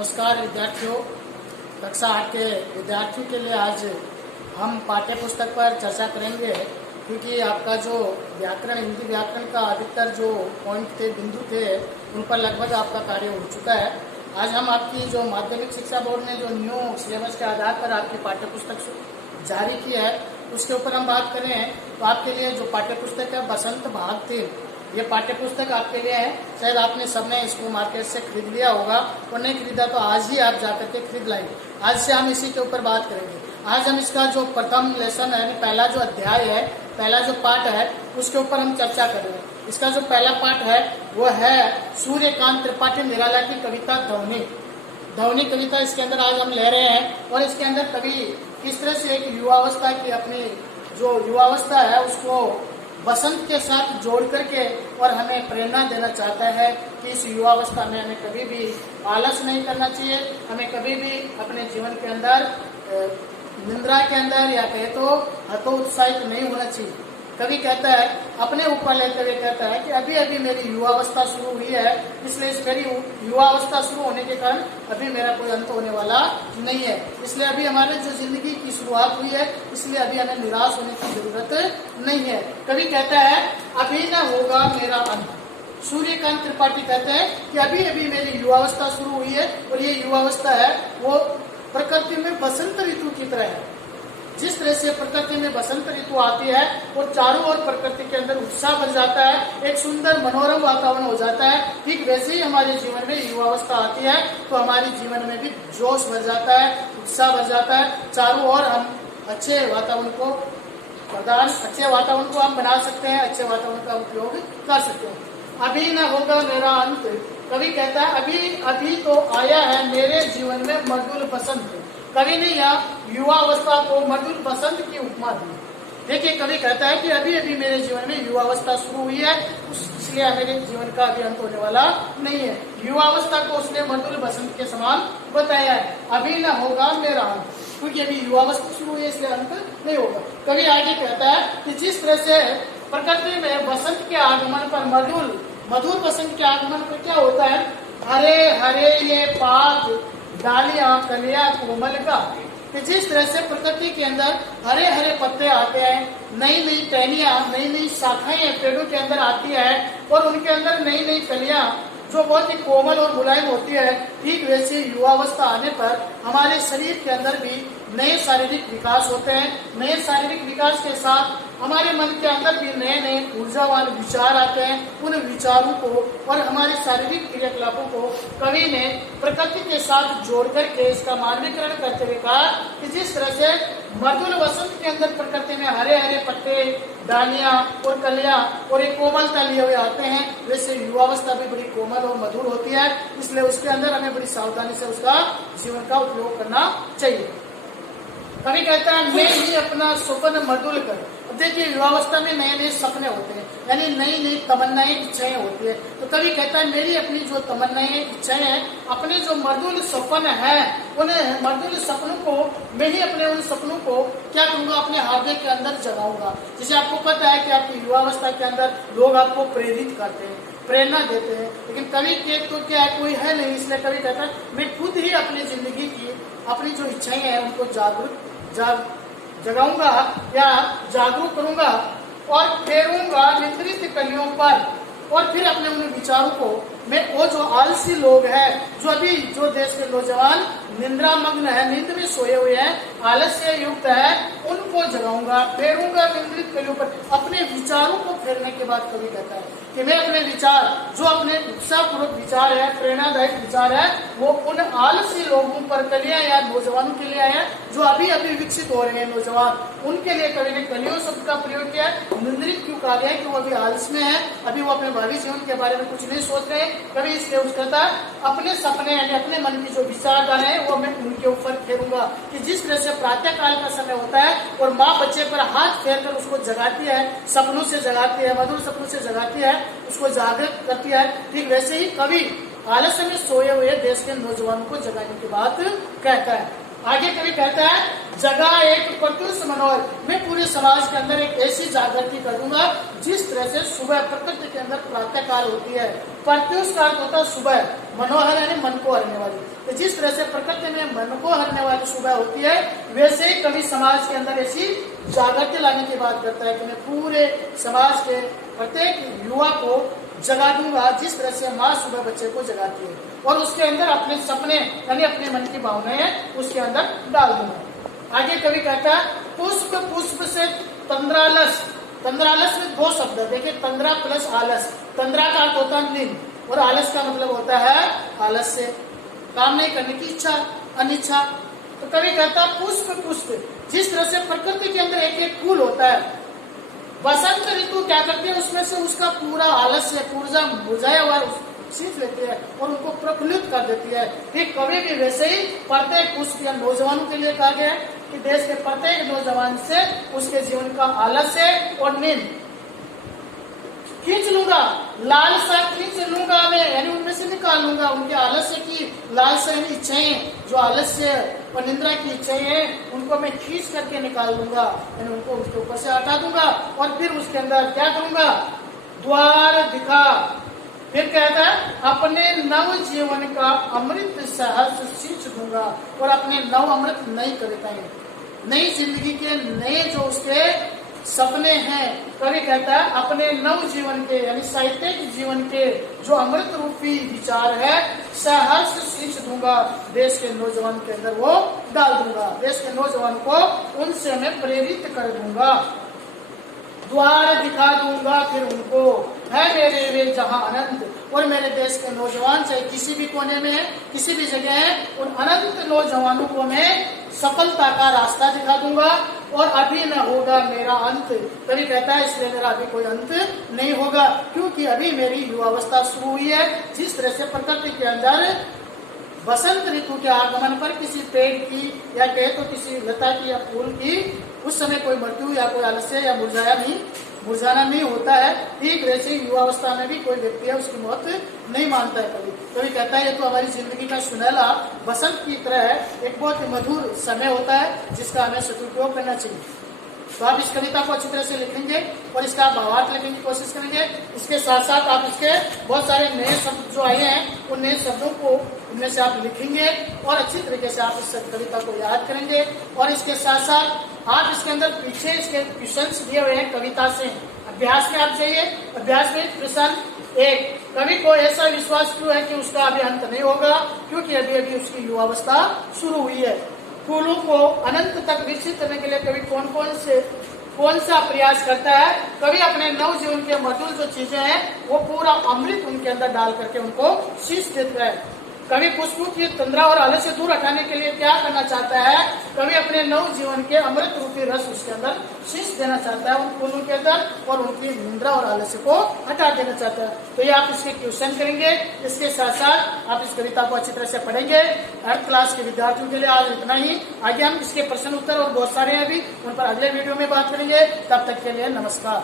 नमस्कार विद्यार्थियों। कक्षा 8 के विद्यार्थियों के लिए आज हम पाठ्य पुस्तक पर चर्चा करेंगे, क्योंकि आपका जो व्याकरण, हिंदी व्याकरण का अधिकतर जो पॉइंट थे, बिंदु थे, उन पर लगभग आपका कार्य हो चुका है। आज हम आपकी जो माध्यमिक शिक्षा बोर्ड ने जो न्यू सिलेबस के आधार पर आपकी पाठ्य पुस्तक जारी की है, उसके ऊपर हम बात करें तो आपके लिए जो पाठ्य पुस्तक है बसंत भाग 3, ये पाठ्य पुस्तक आपके लिए है। शायद आपने सबने इसको मार्केट से खरीद लिया होगा, और नहीं खरीदा तो आज ही आप जाकर के खरीद लाएंगे। आज से हम इसी के ऊपर बात करेंगे। आज हम इसका जो प्रथम लेसन है, पहला जो अध्याय है, पहला जो पाठ है, उसके ऊपर हम चर्चा करेंगे। इसका जो पहला पाठ है वो है सूर्यकांत त्रिपाठी निराला की कविता ध्वनि कविता। इसके अंदर आज हम ले रहे हैं, और इसके अंदर कवि किस तरह से एक युवावस्था की, अपनी जो युवावस्था है उसको बसंत के साथ जोड़ करके और हमें प्रेरणा देना चाहता है कि इस युवावस्था में हमें कभी भी आलस नहीं करना चाहिए, हमें कभी भी अपने जीवन के अंदर निंद्रा के अंदर या कहे तो हतोत्साहित नहीं होना चाहिए। कवि कहता है, अपने ऊपर लेकर ये कहता है कि अभी अभी मेरी युवावस्था शुरू हुई है, इसलिए इस मेरी युवावस्था शुरू होने के कारण अभी मेरा कोई अंत होने वाला नहीं है। इसलिए अभी हमारे जो जिंदगी की शुरुआत हुई है, इसलिए अभी हमें निराश होने की जरूरत नहीं है। कवि कहता है, अभी न होगा मेरा अंत। सूर्यकांत त्रिपाठी कहते हैं कि अभी अभी मेरी युवावस्था शुरू हुई है, और ये युवावस्था है वो प्रकृति में बसंत ऋतु की तरह है। जिस तरह से प्रकृति में बसंत ऋतु आती है और चारों ओर प्रकृति के अंदर उत्साह बढ़ जाता है, एक सुंदर मनोरम वातावरण हो जाता है, ठीक वैसे ही हमारे जीवन में युवावस्था आती है तो हमारे जीवन में भी जोश बढ़ जाता है, उत्साह बढ़ जाता है। चारों ओर हम अच्छे वातावरण को हम बना सकते हैं, अच्छे वातावरण का उपयोग कर सकते हैं। अभी न होगा मेरा अंत। कवि कहता है, अभी तो आया है मेरे जीवन में मधुर बसंत। कवि ने यहाँ युवावस्था को मधुर बसंत की उपमा दी। देखिए, कवि कहता है कि अभी अभी मेरे जीवन में युवावस्था शुरू हुई है, इसलिए मेरे जीवन का अभी अंत होने वाला नहीं है। युवावस्था को उसने मधुर बसंत के समान बताया है। अभी न होगा मेरा अंत, क्योंकि अभी युवावस्था शुरू हुई है, इसलिए अंत नहीं होगा। कवि आगे कहता है कि जिस तरह से प्रकृति में बसंत के आगमन पर मधुर बसंत के आगमन पर क्या होता है, हरे हरे ये पात डालियां कलियां कोमल का, कि जिस तरह से प्रकृति के अंदर हरे हरे पत्ते आते हैं, नई नई टहनियां, नई नई शाखाएं पेड़ों के अंदर आती है, और उनके अंदर नई नई कलियां जो बहुत ही कोमल और मुलायम होती है, ठीक वैसे युवावस्था आने पर हमारे शरीर के अंदर भी नए शारीरिक विकास होते हैं। नए शारीरिक विकास के साथ हमारे मन के अंदर भी नए नए ऊर्जावान विचार आते हैं। उन विचारों को और हमारे शारीरिक क्रियाकलापों को कवि ने प्रकृति के साथ जोड़ करके इसका मानवीकरण करते हुए कहा कि जिस तरह से मधुर वसंत के अंदर प्रकृति में हरे हरे पत्ते, डालियां और कलियां और एक कोमलता लिए हुए आते हैं, वैसे युवावस्था भी बड़ी कोमल और मधुर होती है। इसलिए उसके अंदर हमें बड़ी सावधानी से उसका जीवन का उपयोग करना चाहिए। कवि कहता है, मैं ही अपना स्वप्न मधुर कर। अब देखिए, युवावस्था में नए नए सपने होते हैं, यानी नई नई तमन्नाएं, इच्छाएं होती है। तो कवि कहता है, मेरी अपनी जो तमन्नाएं, इच्छाएं हैं, अपने जो मधुर सपन है, उन्हें मधुर सपनों को मैं ही अपने उन सपनों को क्या करूंगा, अपने हृदय के अंदर जगाऊंगा। जैसे आपको पता है कि आपकी युवावस्था के अंदर लोग आपको प्रेरित करते हैं, प्रेरणा देते हैं, लेकिन कवि के तो क्या है, कोई है नहीं। इसलिए कवि कहता है, मैं खुद ही अपनी जिंदगी की अपनी जो इच्छाएं हैं उनको जगाऊंगा या जागरूक करूंगा, और फेरूंगा निद्रित कलियों पर, और फिर अपने उन विचारों को मैं, वो जो आलसी लोग हैं, जो देश के नौजवान निंद्रा मग्न है, नींद में सोए हुए हैं, आलस्य युक्त है, उनको जगाऊंगा, फेरूंगा निद्रित कलियों पर। अपने विचारों को फेरने के बाद कवि कहता है कि मैं अपने विचार, जो अपने उत्साहपूर्वक विचार है, प्रेरणादायक विचार है, वो उन आलसी लोगों पर, कलियां या नौजवानों के लिए आया, जो अभी अभी विकसित हो रहे हैं नौजवान, उनके लिए कवि ने कलियों शब्द का प्रयोग किया। निंद्रित क्यों कहा गया, कि वो अभी आलस में है, अभी वो अपने भावी जीवन के बारे में कुछ नहीं सोच रहे। कवि इसलिए उसका अपने सपने यानी अपने मन की जो विचारधारा है वो मैं उनके ऊपर फेरूंगा। कि जिस तरह से प्रातः काल का समय होता है और माँ बच्चे पर हाथ फेर कर उसको जगाती है, सपनों से जगाती है, मधुर सपनों से जगाती है, उसको जागृत करती है, ठीक वैसे ही कवि आलस्य में सोए हुए देश के नौजवानों को जगाने की बात कहता है। आगे कवि कहता है जगा एक प्रत्युष मनोहर, मैं पूरे समाज के अंदर एक ऐसी जागृति करूंगा जिस तरह से सुबह प्रकृति के अंदर प्रातः काल होती है, प्रत्युष का अर्थ होता है सुबह, मनोहर यानी मन को हरने वाली। तो जिस तरह से प्रकृति में मन को हरने वाली सुबह होती है, वैसे ही कवि समाज के अंदर ऐसी जागृति लाने की बात करता है कि मैं पूरे समाज के प्रत्येक युवा को जगा दूंगा जिस तरह से माँ सुबह बच्चे को जगाती है, और उसके अंदर अपने सपने यानी अपने मन की भावनाएं उसके अंदर डाल दूंगा। आगे कवि कहता है पुष्प पुष्प से तंद्रालस, तंद्रालस में दो शब्द है, देखिए तंद्रा प्लस आलस, तंद्रा का अर्थ होता है नींद और आलस का मतलब होता है आलस्य, काम नहीं करने की इच्छा, अनिच्छा। तो कवि कहता है पुष्प पुष्प, जिस तरह से प्रकृति के अंदर एक एक फूल होता है, बसंत ऋतु क्या करती है उसमें से उसका पूरा आलस्य पूर्जा बुझाया हुआ सींच लेती है और उनको प्रफुल्लित कर देती है। ठीक कवि भी वैसे ही प्रत्येक पुष्प या नौजवानों के लिए कहा गया है कि देश के प्रत्येक नौजवान से उसके जीवन का आलस्य और नींद खींच लूंगा, लालसा खींच लूंगा मैं, यानी उनमें से निकाल लूंगा उनके आलस्य की लालसा यानी इच्छाएं, जो आलस्य और निंद्रा की इच्छाएं हैं उनको मैं खींच करके निकाल लूंगा, यानी उनको उसके ऊपर से हटा दूंगा और फिर उसके अंदर क्या करूंगा, द्वार दिखा। फिर कहता है अपने नव जीवन का अमृत सहर्ष सींच दूंगा, और अपने नव अमृत नई कविताएं, नई जिंदगी के नए जो उसके सपने हैं, कवि कहता है अपने नव जीवन के यानी साहित्यिक जीवन के जो अमृत रूपी विचार है सहर्ष सींच दूंगा, देश के नौजवान के अंदर वो डाल दूंगा, देश के नौजवान को उनसे मैं प्रेरित कर दूंगा, द्वार दिखा दूंगा फिर उनको, है मेरे वे जहां अनंत, और मेरे देश के नौजवान चाहे किसी भी कोने में है, किसी भी जगह है, उन अनंत नौजवानों को मैं सफलता का रास्ता दिखा दूंगा, और अभी न होगा मेरा अंत। कवि कहता है इसलिए मेरा अभी कोई अंत नहीं होगा, क्योंकि अभी मेरी युवावस्था शुरू हुई है। जिस तरह से प्रकृति के अंदर बसंत ऋतु के आगमन पर किसी पेड़ की या कहे तो किसी लता की या फूल की उस समय कोई मृत्यु या कोई आलस्य या मुरझाना नहीं होता है, ठीक वैसे युवावस्था में भी कोई व्यक्ति है उसकी मौत नहीं मानता है कभी। कभी कहता है ये तो हमारी जिंदगी का सुनहला बसंत की तरह है, एक बहुत ही मधुर समय होता है जिसका हमें सदुपयोग करना चाहिए। तो आप इस कविता को अच्छी तरह से लिखेंगे और इसका भावार्थ लिखने की कोशिश करेंगे। इसके साथ साथ आप इसके बहुत सारे नए शब्द जो आए हैं उन नए शब्दों को इनमें से आप लिखेंगे और अच्छी तरीके से आप इस कविता को याद करेंगे। और इसके साथ साथ आप इसके अंदर पीछे इसके क्वेश्चंस दिए हुए हैं कविता से, अभ्यास में आप जाइए। अभ्यास में प्रश्न एक, कवि को ऐसा विश्वास क्यों है कि उसका अभी अंत नहीं होगा, क्योंकि अभी अभी उसकी युवावस्था शुरू हुई है। फूलों को अनंत तक विकसित करने के लिए कवि कौन सा प्रयास करता है, कवि अपने नव जीवन के मधुर जो चीजें हैं वो पूरा अमृत उनके अंदर डाल करके उनको शीश देता है। कवि पुष्पों की तंद्रा और आलस्य से दूर हटाने के लिए क्या करना चाहता है, कवि अपने नव जीवन के अमृत रूपी रस उसके अंदर शीश देना चाहता है उन फूलों के अंदर, और उनकी निंद्रा और आलस्य को हटा देना चाहता है। तो ये आप इसके क्वेश्चन करेंगे, इसके साथ साथ आप इस कविता को अच्छी तरह से पढ़ेंगे। 8th क्लास के विद्यार्थियों के लिए आज इतना ही। आगे हम इसके प्रश्न उत्तर और बहुत सारे हैं अभी, उन पर अगले वीडियो में बात करेंगे। तब तक के लिए नमस्कार।